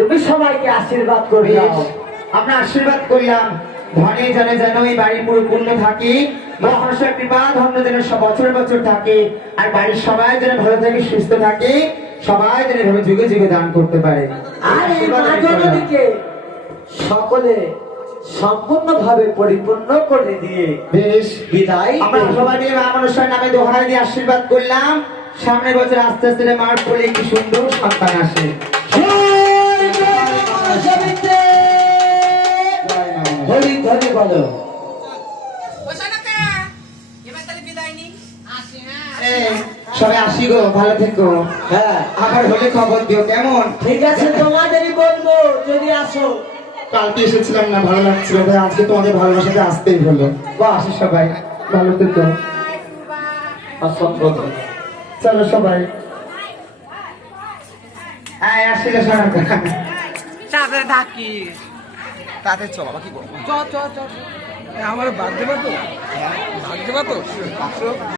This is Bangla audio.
তুমি সবাইকে আশীর্বাদ করবে। আমরা আশীর্বাদ করলাম ধনে জনে যেন এই বাড়ি পুরো পূর্ণ থাকে, মহাশয় কৃপা ধন্য যেন বছর বছর থাকে, আর বাড়ির সবাই যেন ভালো থাকে সুস্থ থাকে, সবাই যেন এভাবে যুগে যুগে দান করতে পারে। আর এই মাঝদিকে সকলে সম্পূর্ণভাবে পরিপূর্ণ করে দিয়ে বেশ বিদায়। আমরা সবাই মিলে মা মনসার নামে দোহাই দিয়ে আশীর্বাদ করলাম, সামনের বছর আস্তে আস্তে মার কোলে কি সুন্দর সন্তান আসে। হরি ধরি বলো। সবাই আসি গো, ভালো থেকো। হ্যাঁ আবার হলে খবর দিও কেমন? ঠিক আছে, তোমাদেরই বলবো যদি আসো। কালকে এসেছিলাম না, ভালো লাগছিল ভাই, আজকে তোমাদের ভালোবাসাতে আসতেই হলো। আসি সবাই, ভালো থেকো। অসম্ভব। চলো সবাই আসলে তাতে থাকি তাতে চ বাবা কি করবো চ চ চ আমার বাদ দেবা তো বাদ দেবা তো